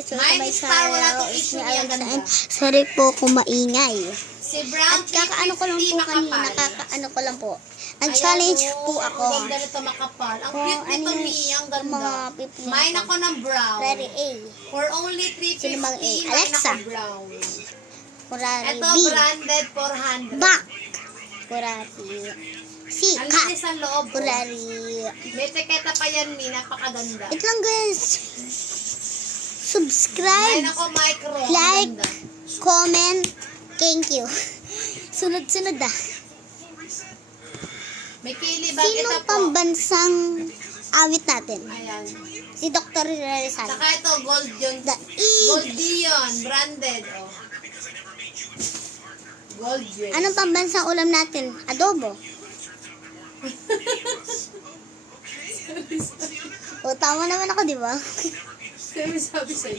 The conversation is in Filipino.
guys, welcome Mine by is star, wala Sarah. tong It's issue me, niya, Alexa. ganda. Sorry po kung maingay. Si Brown At kakaano ko lang po 350 kanina, makapal. kakaano ko lang po. Nag-challenge Ayan, po ako. Ang ganda nito makapal. Ang Kung cute nito, ano Mi. Ang yung mga ganda. pipili Mine ko. ako ng brown. Ferrari A. For only Sino bang A? 350, mine Alexa. ako brown. Ferrari Ito, B. branded 400. Back. Ferrari C. Ang Cut. linis ang loob. Oh. Ferrari. May tiketa pa yan, Mi. Napakaganda. Ito lang guys. Subscribe. Mine ako micro. Ang Like. ganda. Comment. Thank you. Sunod-sunod ah. May kilibag. Sino Ito po. pambansang awit natin? Ayan. Si Dr. Rizal. Saka ito, gold yun. The E. Gold yun. Branded. Oh. Gold yun. Anong pambansang ulam natin? Adobo. O, tama naman ako, di ba? Sabi sa'yo.